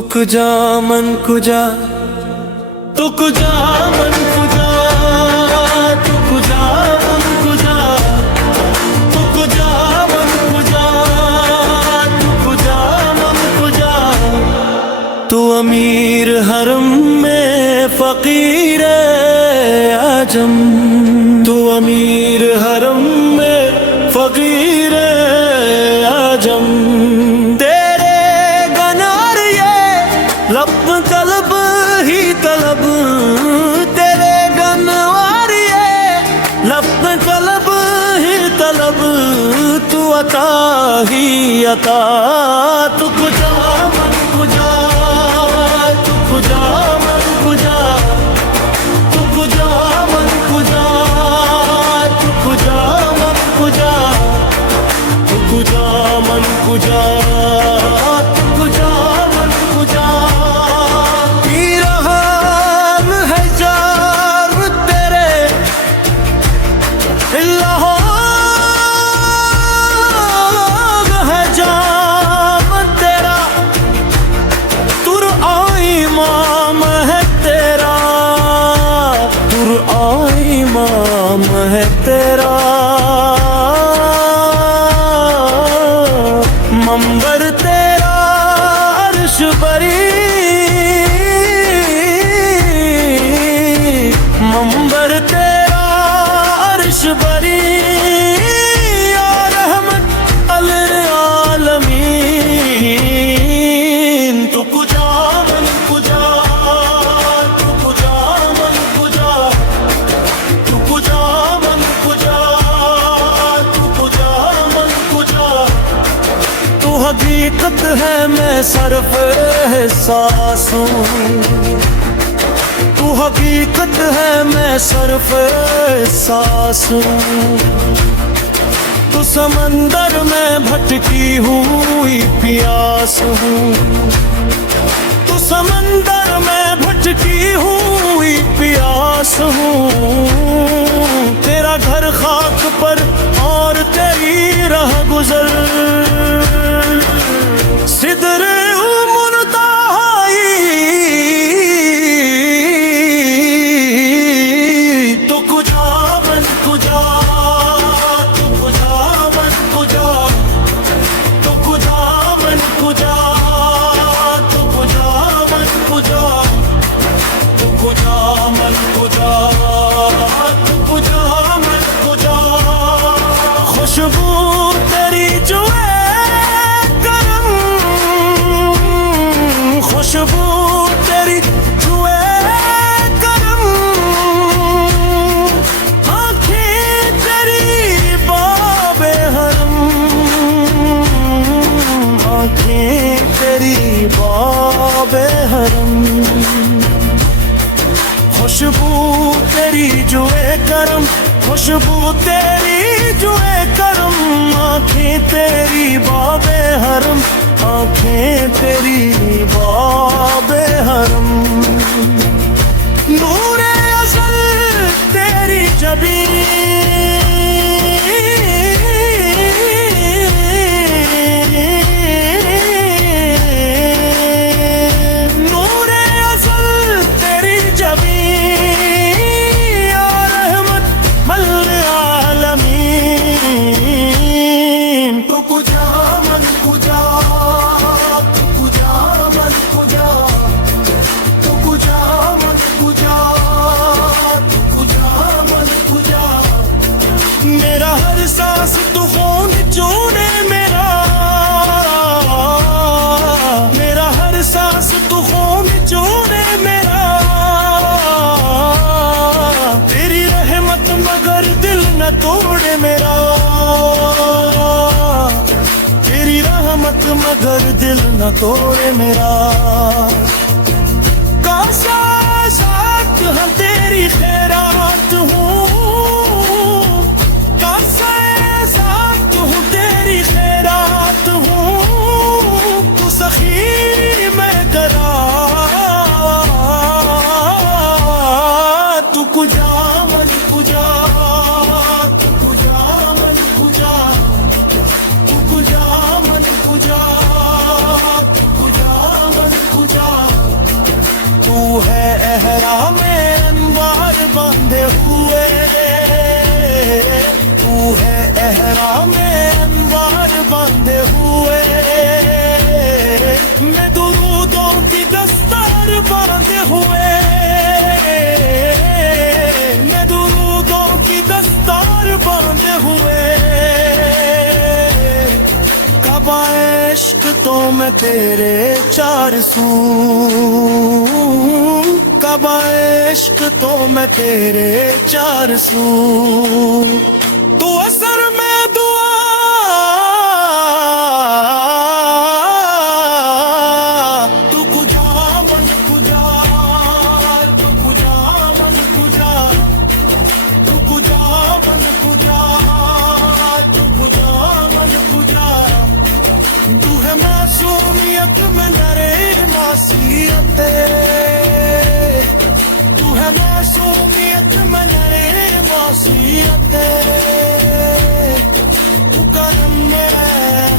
तुकुजा मन कुजा, तुकुजा मन कुजा, तुकुजा मन कुजा, तुकुजा मन कुजा, तुकुजा मन कुजा। तू अमीर हरम में फकीर आजम, तू अमीर हरम में फकीर आजम। तेरे गनार ये लब तलब ही तलब, तेरे गनवार ये लब तलब ही तलब। तू अता ही अता, तू कुजा मन कुजा, तू कुजा मन कुजा, तू कुजा मन कुजा, तू कुजा मन कुजा, तू कुजा मन कुजा, तू कुजा मन कुजा। पीरहान है जार तेरे लाहौर है जाम तेरा, तुर इमाम है तेरा, तुर इमाम है तेरा। मंबर तेरा अर्श बरी, मंबर तेरा अर्श बरी, और रहमत अल आलमीन। तू कुजा मन कुजा, तू कुजा मन कुजा, तू कुजा मन कुजा, तू कुजा मन कुजा। तू हकीकत है मैं सरफ एहसास हूँ, तू हकीकत है मैं सरफ एहसास हूँ। तू समंदर में भटकी हुई प्यास हूँ, तू समंदर में भटकी हुई प्यास हूँ। तेरा घर खाक पर और तेरी राह गुजर, सिदरे मुनताही। तू कुजा मन कुजा, तू कुजा मन कुजा, तू कुजा मन कुजा, तू कुजा मन कुजा, तू कुजा मन कुजा, तू कुजा मन कुजा। खुशबू तेरी जो है करम, खुशबू तेरी जुए करम। आँखें तेरी बाबे हरम, आँखें तेरी बाबे हरम। खुशबू तेरी जुए करम, खुशबू तेरी जुए करम। आँखें तेरी बाबे हरम, आँखें तेरी बाबे हरम। नूरे असल तेरी जबी, नूरे असल तेरी जबी, और रहमत मल आलमीन। तू कुजा मन कुजा, तू कुजा मन कुजा, तू कुजा मन कुजा, तू कुजा मन कुजा। मेरा हर सांस तू खून चूने मेरा, मेरा हर सांस तू खून चूने मेरा। तेरी रहमत मगर दिल न तोड़े मेरा, तेरी रहमत मगर दिल न तोड़े मेरा। कासा साथ है तेरी खैरात हूँ, कासा साथ हूँ तेरी खैरात हूँ। तू सखी मैं करा, तू कुजा मन कुजा, तू कुजा मन कुजा, तू कुजा मन कुजा, तू कुजा मन कुजा। सहरा में अनवार बांधे हुए, मैं दुरूदों की दस्तार बांधे हुए, मैं दुरूदों की दस्तार बांधे हुए। काबा इश्क तो मैं तेरे चार सू, काबा इश्क तो मैं तेरे चार सू। तू असर में दुआ, तू कुजा मन कुजा, तू कुजा मन कुजा, तू कुजा मन कुजा, तू कुजा मन कुजा। तू है मासूमियत में नरे मासीयत, तू है मासूमियत में नरे मासीयत। तू करम में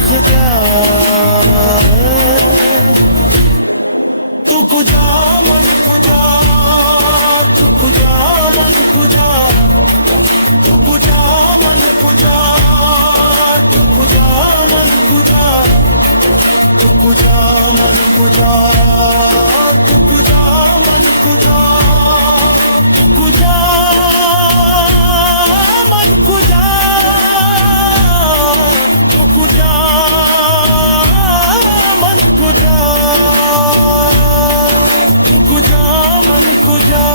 खुदा, तू कुजा मन कुजा, तू कुजा मन कुजा, तू कुजा मन कुजा, तू कुजा मन कुजा, तू कुजा मन कुजा, तू कुजा मन कुजा, तू कुजा मन कुजा, तू कुजा मन कुजा, तू कुजा मन कुजा।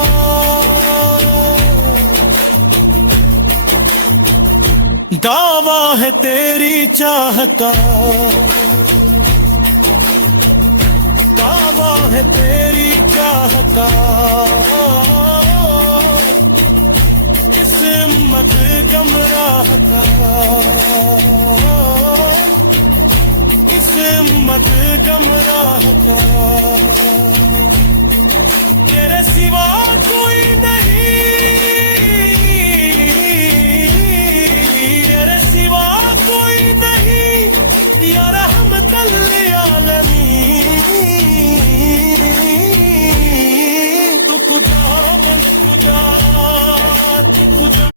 दावा है तेरी चाहता, दावा है तेरी चाहता, किस्मत गमराह का, किस्मत गमराह का। तेरे सिवा कोई नहीं